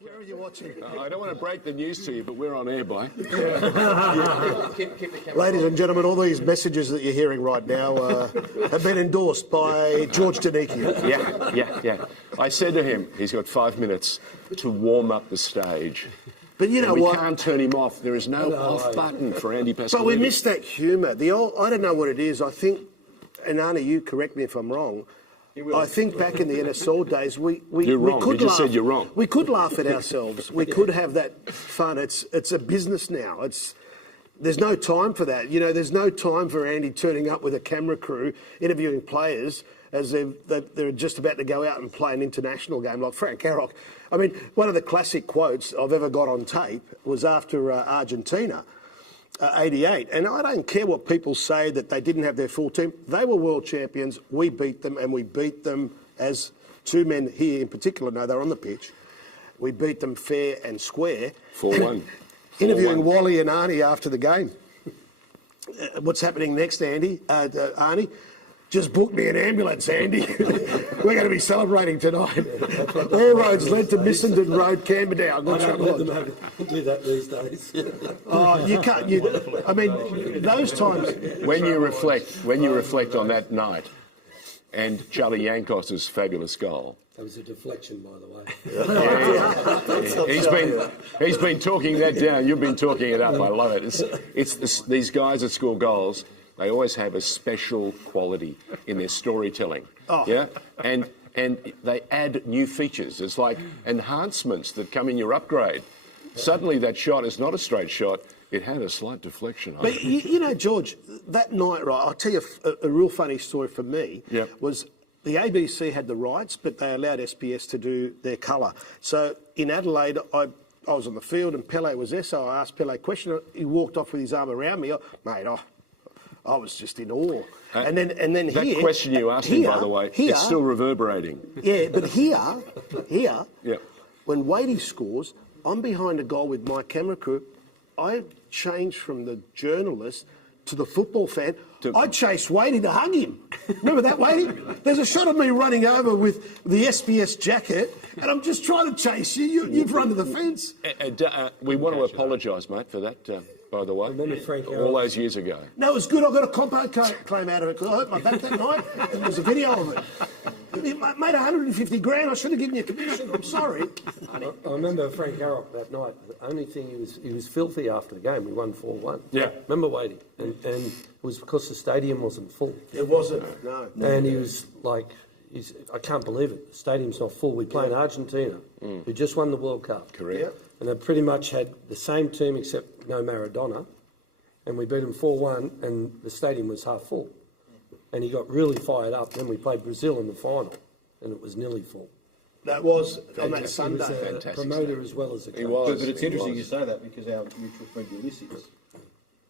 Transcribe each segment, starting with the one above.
Where are you watching? I don't want to break the news to you, but we're on air, boy. Ladies and gentlemen, all these messages that you're hearing right now have been endorsed by George Danikia. Yeah. I said to him, he's got 5 minutes to warm up the stage. But you know what? We can't turn him off. There is no off button for Andy Pascalidis. But we missed that humour. I don't know what it is. I think, and Arnie, you correct me if I'm wrong, I think back in the NSL days, we wrong. could You just laugh. said you're wrong. We could laugh at ourselves. We could have that fun. It's a business now. There's no time for that. You know, there's no time for Andy turning up with a camera crew, interviewing players as they're just about to go out and play an international game like Frank Arrock. I mean, one of the classic quotes I've ever got on tape was after Argentina. 88, and I don't care what people say that they didn't have their full team. They were world champions. We beat them, and we beat them, as two men here in particular know, they're on the pitch. We beat them fair and square. 4-1. Interviewing Wally and Arnie after the game. What's happening next, Andy? Arnie? Just book me an ambulance, Andy. We're going to be celebrating tonight. All roads led to Missenden Road, Camberdown. I don't let them do that these days. Oh, you can't. I mean, those times. When you reflect on that night, and Charlie Yankos's fabulous goal. That was a deflection, by the way. He's been talking that down. You've been talking it up. I love it. These guys that score goals. They always have a special quality in their storytelling. Oh. Yeah, and they add new features. It's like enhancements that come in your upgrade. Suddenly, that shot is not a straight shot. It had a slight deflection. But you know, George, that night, right? I'll tell you a real funny story for me. Yep. Was the ABC had the rights, but they allowed SBS to do their colour. So in Adelaide, I was on the field and Pele was there. So I asked Pele a question. He walked off with his arm around me. Mate, I was just in awe. And then that here, question you asked me, by the way, it's still reverberating. Yeah, but here, yeah. When Wadey scores, I'm behind a goal with my camera crew. I changed from the journalist to the football fan. I chased Wadey to hug him. Remember that, Wadey? There's a shot of me running over with the SBS jacket, and I'm just trying to chase you. You've run to the fence. We want to apologise, mate, for that. By the way, all those years ago. No, it was good. I got a compo claim out of it because I hurt my back that night, and there's a video of it. It made 150 grand. I should have given you a commission. I'm sorry. I remember Frank Arrock that night. The only thing he was filthy after the game. We won 4-1. Yeah. Remember Wadey? And it was because the stadium wasn't full. It wasn't. No. And he was like, I can't believe it. The stadium's not full. We play in Argentina, who just won the World Cup. Correct. Yeah. And they pretty much had the same team except no Maradona. And we beat them 4-1 and the stadium was half full. And he got really fired up. Then we played Brazil in the final and it was nearly full. That was on that Sunday. He was a promoter as well as a coach. He was. But it's interesting you say that because our mutual friend Ulysses,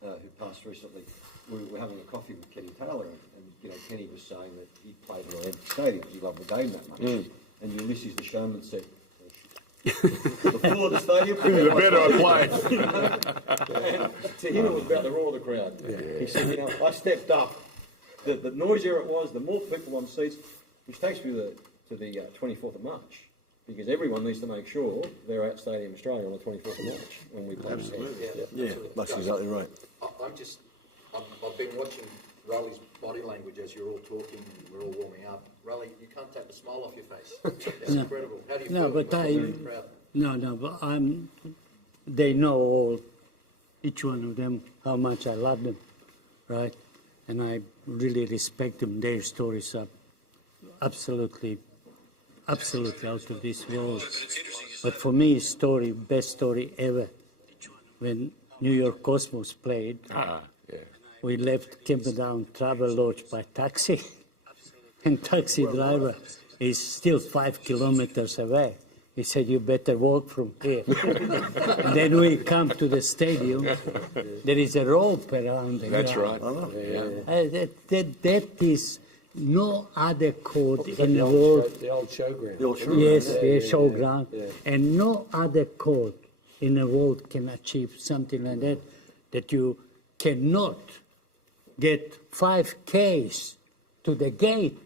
who passed recently, we were having a coffee with Kenny Taylor and you know, Kenny was saying that he played in an empty stadium. He loved the game that much. And Ulysses, the showman, said, the full of the stadium. The better I play. To him, it was about the roar of the crowd. Yeah. He said, you know, I stepped up. The noisier it was, the more people on seats, which takes me to the 24th of March, because everyone needs to make sure they're at Stadium Australia on the 24th of March when we play. Absolutely. Yeah, that's exactly right. I've been watching Rale's body language as you're all talking and we're all warming up. Rale, you can't take the smile off your face. That's incredible. How do you feel? But they know all, each one of them, how much I love them, right? And I really respect them. Their stories are absolutely out of this world. But for me, best story ever, when New York Cosmos played. We left Camberdown Travel Lodge by taxi, and taxi driver is still 5 kilometers away. He said, "You better walk from here." And then we come to the stadium. There is a rope around the That's ground. right. That is no other court in the world. The old showground. Showground. Yeah. And no other court in the world can achieve something like that, that you cannot get 5 Ks to the gate,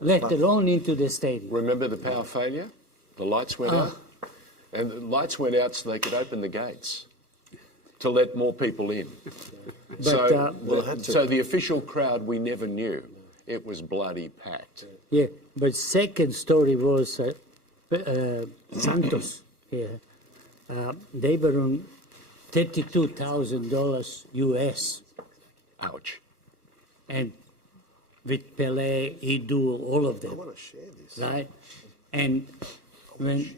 let alone into the stadium. Remember the power failure? The lights went out. And the lights went out so they could open the gates to let more people in. So the official crowd, we never knew. It was bloody packed. Yeah, but second story was Santos here. They were on $32,000 US. Ouch. And with Pelé, Edu, all of them. I want to share this. Right? And when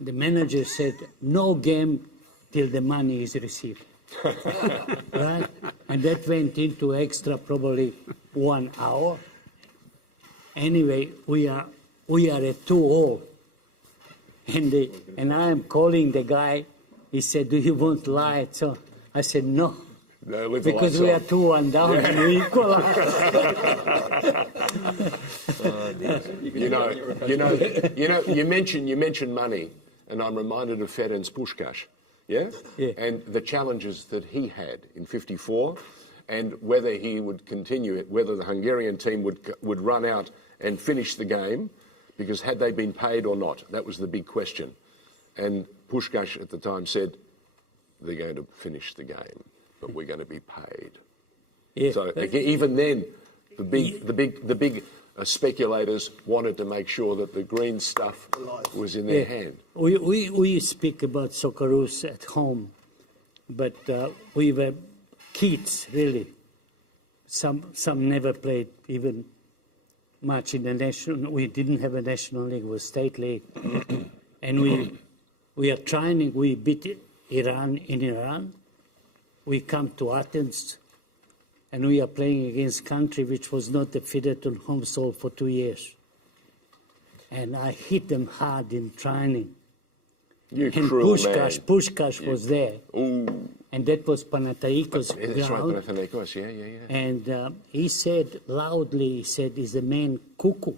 the manager said, no game till the money is received. Right? And that went into extra probably 1 hour. Anyway, we are at 2-2. And I am calling the guy. He said, do you want light? So I said, no. No, leave the Because lights we on. are 2-1 down and we equalize. You mentioned money, and I'm reminded of Ferenc Puskás, yeah? And the challenges that he had in '54, and whether he would continue it, whether the Hungarian team would run out and finish the game, because had they been paid or not, that was the big question. And Puskás at the time said, they're going to finish the game, but we're going to be paid. Yeah. So even then, the big speculators wanted to make sure that the green stuff was in their hand. We speak about Socceroos at home, but we were kids, really. Some never played even much in the national. We didn't have a national league, it was state league. And we are trying, we beat Iran in Iran. We come to Athens, and we are playing against country which was not defeated on home soil for 2 years. And I hit them hard in training. You And cruel Puskás was there. Ooh. And that was Panathinaikos That's right, ground. Panathinaikos, yeah. And he said loudly, he said, is the man cuckoo.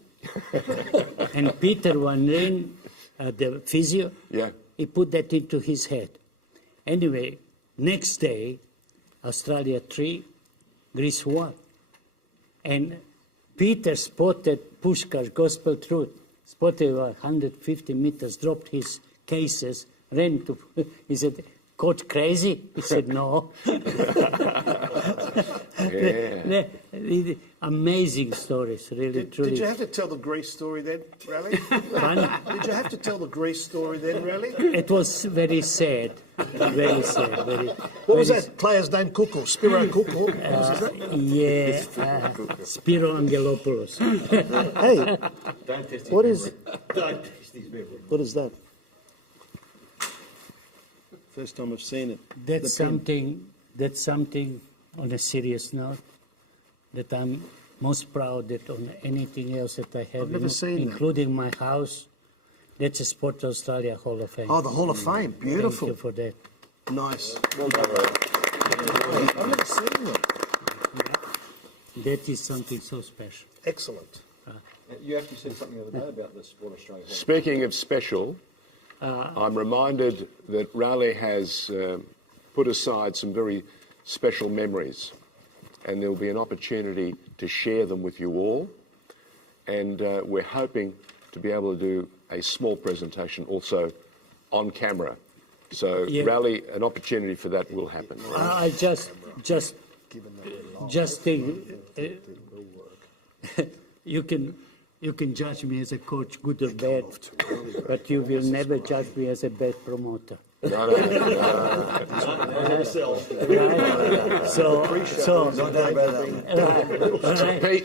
And Peter Van Rijn, the physio, he put that into his head. Anyway, next day, Australia 3, Greece 1. And Peter spotted Puskás, gospel truth, spotted 150 meters, dropped his cases, ran to, he said, Coach crazy? He said, no. Amazing stories, really, truly. Did you have to tell the Greece story then, Rale? Pardon? Did you have to tell the Greece story then, Rale? It was very sad, very sad. What was that player's name? Kuku, Spiro Kuku. Spiro Angelopoulos. Hey, Don't test his what is memory. what is that? First time I've seen it. That's something on a serious note that I'm most proud that on anything else that I have, I've never seen that. including my house, that's a Sport Australia Hall of Fame. Oh, the Hall of Fame. Beautiful. Thank you for that. Nice. Well done. I've never seen that. That is something so special. Excellent. You actually said something the other day about the Sport Australia. Speaking of special, I'm reminded that Rale has put aside some very special memories, and there'll be an opportunity to share them with you all. And we're hoping to be able to do a small presentation also on camera. So, Rale, an opportunity for that will happen. I just think you can judge me as a coach, good or bad, but you will never judge me as a bad promoter. No. Right?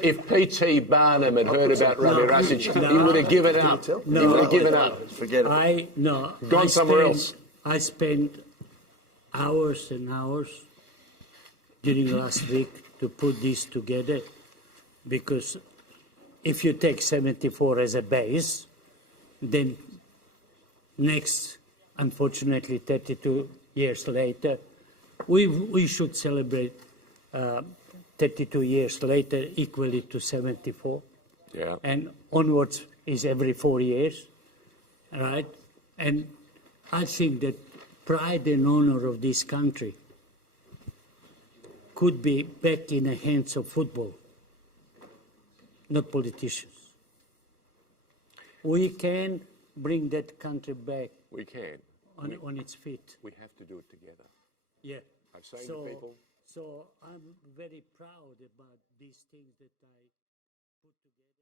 If P.T. Barnum had heard about Rale Rasic, he would have given up. He would have given up. Forget it. Gone somewhere else. I spent hours and hours during last week to put this together, because if you take 74 as a base, then next, unfortunately, 32 years later, we should celebrate 32 years later equally to 74. Yeah. And onwards is every 4 years, right? And I think that pride and honor of this country could be back in the hands of football, not politicians. We can bring that country back We can. on its feet. We have to do it together. Yeah. I'm saying to people. So I'm very proud about these things that I put together.